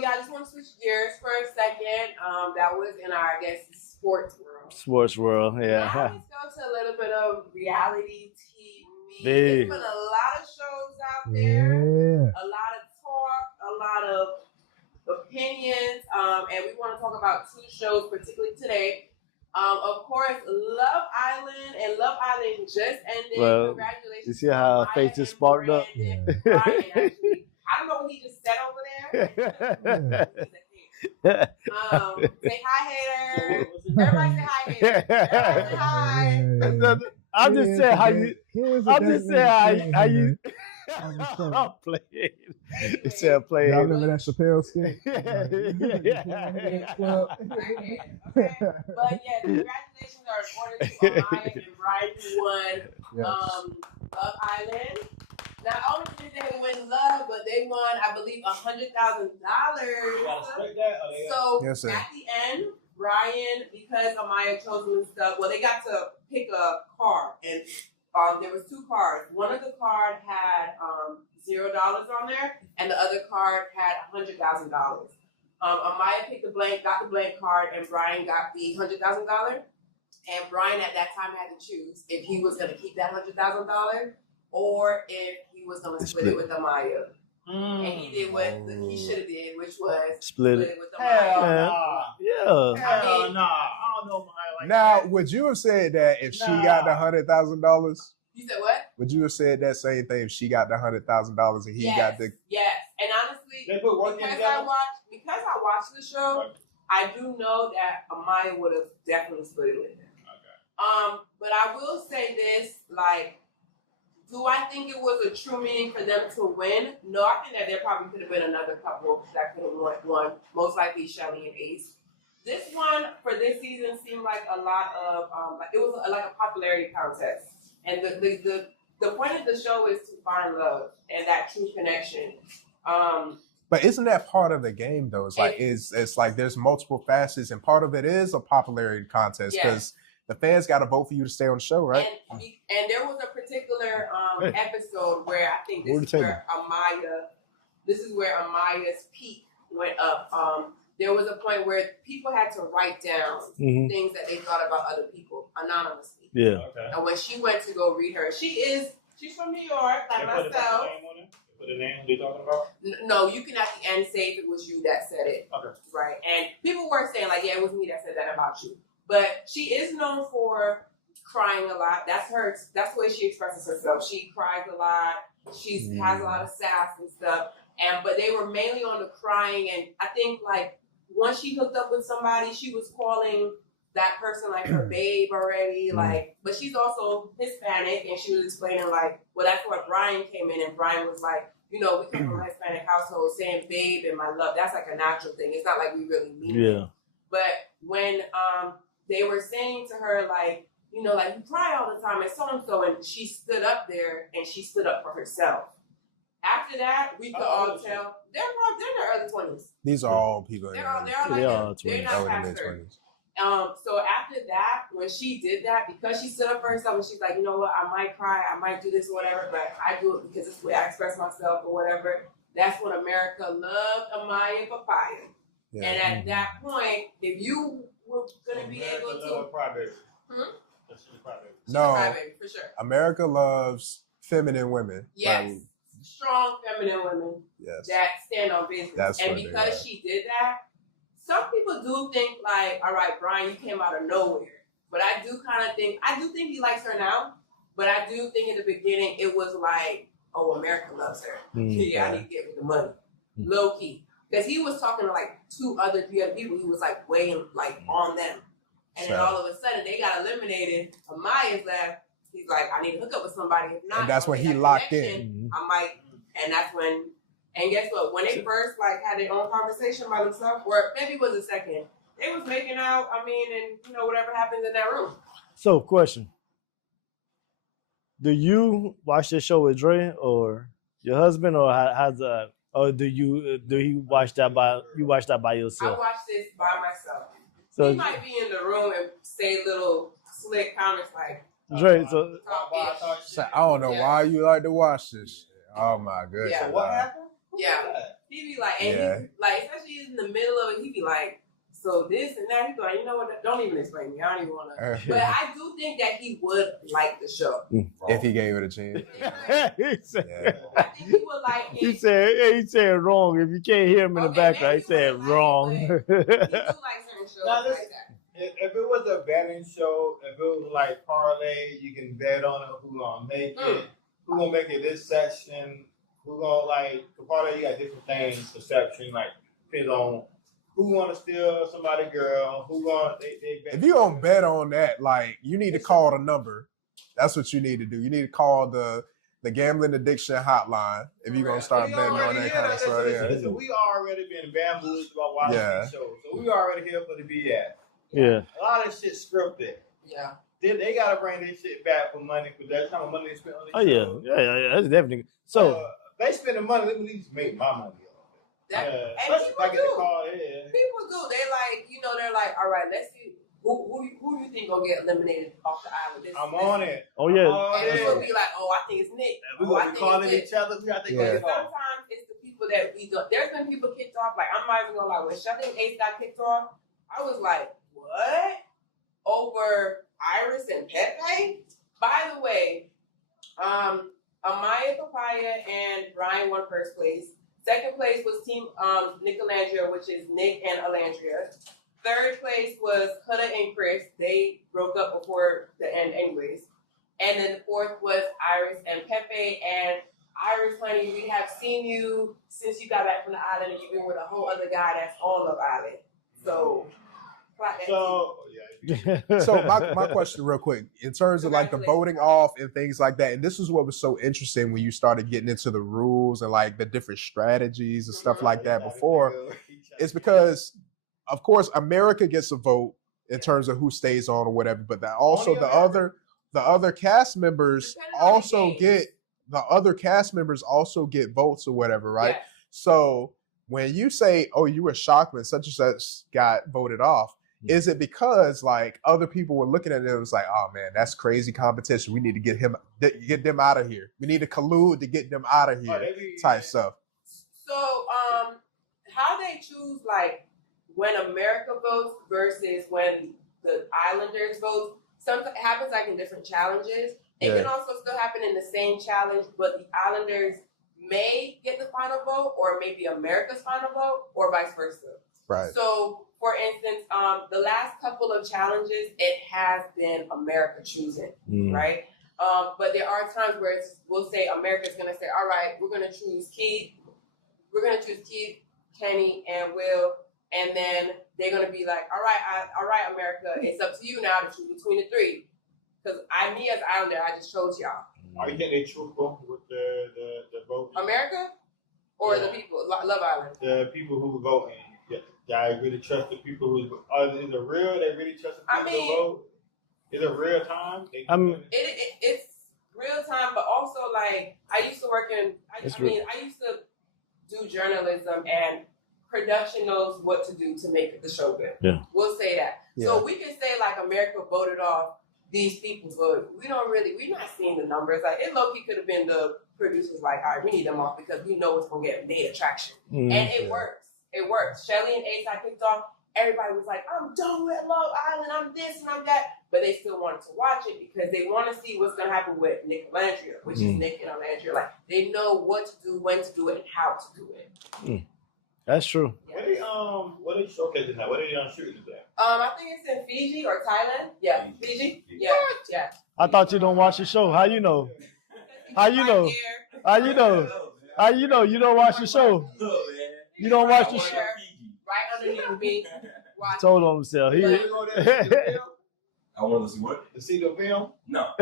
yeah, I just want to switch gears for a second. That was in our, I guess, sports world. Sports world, Now yeah. let's go to a little bit of reality TV. Big. There's been a lot of shows out there, Yeah. a lot of talk, a lot of opinions, and we want to talk about two shows particularly today. Of course, Love Island and Love Island just ended. Well, Congratulations! you see how to her face Maya just and sparked up? Brandon. Yeah. Brian, actually, I don't know what he just said over there. Say hi, hater. Everybody say hi, hater. Everybody say hi. I'm just saying how you. I'm just saying how you. I'm I'm playing. He said playing. Y'all remember that Chappelle skit? Okay. But yeah, congratulations are in order to Amaya and Brian who won Love Island. Not only did they win love, but they won, I believe, $100,000. So Yes, sir. at the end, Brian, because Amaya chose them and stuff, well, they got to pick a card, and there was two cards. One of the cards had $0 on there, and the other card had $100,000. Amaya picked the blank, got the blank card, and Brian got the $100,000. And Brian at that time had to choose if he was going to keep that $100,000 or if he was going to split it with Amaya. And he did what he should have did, which was Split it with Hell Amaya. nah. Yeah. Hell nah. I don't know Maya like Now, that. would you have said that if she Nah. got the $100,000? You said what? Would you have said that same thing if she got the $100,000 and he got the? Yes. And honestly, They put work in because together? I watched the show, I do know that Amaya would have definitely split it with him. Okay. But I will say this, like, do I think it was a true meaning for them to win? No, I think that there probably could have been another couple that could have won. Most likely Shelly and Ace. This one for this season seemed like a lot of like it was like a popularity contest, and the point of the show is to find love and that true connection. But isn't that part of the game though? It's like it's like there's multiple facets, and part of it is a popularity contest because the fans got to vote for you to stay on the show, right? And there was a particular episode where I think this is where Amaya's peak went up. There was a point where people had to write down things that they thought about other people anonymously. Yeah. Okay. And when she went to go read her, she's from New York, like myself. Put the name they talking about? No, you can at the end say if it was you that said it. Okay. Right. And people were saying like, yeah, it was me that said that about you. But she is known for crying a lot. That's the way she expresses herself. She cries a lot. She has a lot of sass and stuff. But they were mainly on the crying. And I think like once she hooked up with somebody, she was calling that person like her babe already. Like, but she's also Hispanic, and she was explaining like, well, that's where Brian came in, and Brian was like, you know, we come from a Hispanic household, saying babe and my love, that's like a natural thing. It's not like we really mean it. But when they were saying to her like, you know, like you cry all the time and so and she stood up there and she stood up for herself. After that, we could all tell they're in their early 20s. These are all people. They're not past 30. So after that, when she did that, because she stood up for herself and she's like, you know what, I might cry, I might do this or whatever, but I do it because it's the way I express myself or whatever. That's when America loved Amaya and Papaya. Yeah. And at that point, if you were going to be able to... No, crybaby, for sure. America loves feminine women. Yes. Strong feminine women that stand on business. And because she did that, some people do think like, all right, Brian, you came out of nowhere. But I do think he likes her now. But I do think in the beginning it was like, oh, America loves her. Yeah, I need to get with the money. Low key. Because he was talking to like two other people. He was like weighing like on them. And then all of a sudden they got eliminated. Amaya's left. He's like, I need to hook up with somebody. If not, and that's when he locked in. I might, and that's when, and guess what? When they first like had their own conversation by themselves, or maybe it was a second, they was making out. I mean, and you know whatever happens in that room. So, question: do you watch this show with Dre or your husband, or or do you watch that by yourself? I watch this by myself. So he might be in the room and say little slick comments like. Dre, so I don't know why you like to watch this shit. Oh my goodness. Yeah, what happened? Yeah. He be like, and he, like, especially in the middle of it, he be like, so this and that. He be like, you know what? Don't even explain me. I don't even want to. But I do think that he would like the show if he gave it a chance. He said, I think he would like it. he said wrong. If you can't hear him in the background, he said wrong. He do like certain shows like that. If it was a betting show, if it was like parlay, you can bet on it. Who gonna make it? Who gonna make it this section? Who gonna like the parlay? You got different things. Perception like depends on who want to steal somebody's girl. Who gonna they bet. If you don't bet on that, like you need to call the number. That's what you need to do. You need to call the gambling addiction hotline if you're gonna start betting on that kind of stuff. Listen, we already been bamboozled about watching these shows, so we already here for the BS. Yeah. A lot of shit scripted. Yeah. They gotta bring this shit back for money because that's how much money they spend on this. Oh yeah, that's definitely so. They spend the money. Let me at least make my money. And people do. Yeah. People do. They like, you know, they're like, all right, let's see who do you think gonna get eliminated off the island. I'm on it. Oh yeah. And people be like, oh, I think it's Nick. We gonna be calling each other. We got to get Sometimes it's the people that we go. There's been people kicked off. Like I'm not even gonna lie. When Shelly and Ace got kicked off, I was like, what? Over Iris and Pepe? By the way, Amaya, Papaya, and Brian won first place. Second place was Team Nicolandria, which is Nick and Alandria. Third place was Huda and Chris. They broke up before the end anyways. And then the fourth was Iris and Pepe. And Iris, honey, we have seen you since you got back from the island and you've been with a whole other guy that's on Love Island. So So my question real quick, in terms of like the voting off and things like that, and this is what was so interesting when you started getting into the rules and like the different strategies and stuff like that before, it's because of course America gets a vote in terms of who stays on or whatever, but that also the other cast members also get votes or whatever, right? Yes. So when you say, oh, you were shocked when such and such got voted off, is it because like other people were looking at it and it was like, oh man, that's crazy competition. We need to get them out of here. We need to collude to get them out of here type stuff. So how they choose like when America votes versus when the Islanders vote, something happens like in different challenges. It can also still happen in the same challenge, but the Islanders may get the final vote or maybe America's final vote or vice versa. Right. So for instance, the last couple of challenges, it has been America choosing, right? But there are times where we'll say America's going to say, all right, we're going to choose Keith, Kenny, and Will, and then they're going to be like, all right, America, it's up to you now to choose between the three. Because me as Islander, I just chose y'all. Are you think they truthful with the vote? America or the people, Love Island? The people who were voting. I really trust the people who is it real? They really trust the people who vote? Is it real time? It's real time, but also like I used to work in. I used to do journalism, and production knows what to do to make the show good. Yeah, we'll say that. Yeah. So we can say like America voted off these people, but we're not seeing the numbers. Like it low key could have been the producers like, all right, we need them off because we know it's gonna get data traction, and it works. It works. Shelly and Ace got kicked off. Everybody was like, I'm done with Love Island. I'm this and I'm that. But they still wanted to watch it because they want to see what's going to happen with Nick and Alandria, which is Nick and Alandria. Like, they know what to do, when to do it, and how to do it. That's true. Yeah. What are they showcasing now? What are they shooting today? I think it's in Fiji or Thailand. Yeah, Fiji. Yeah. I thought you don't watch the show. How you know? How you know? How you know? How you know? You don't watch the show. You don't watch the show. Right underneath me. Told on himself. I want to see what? To see the film? No.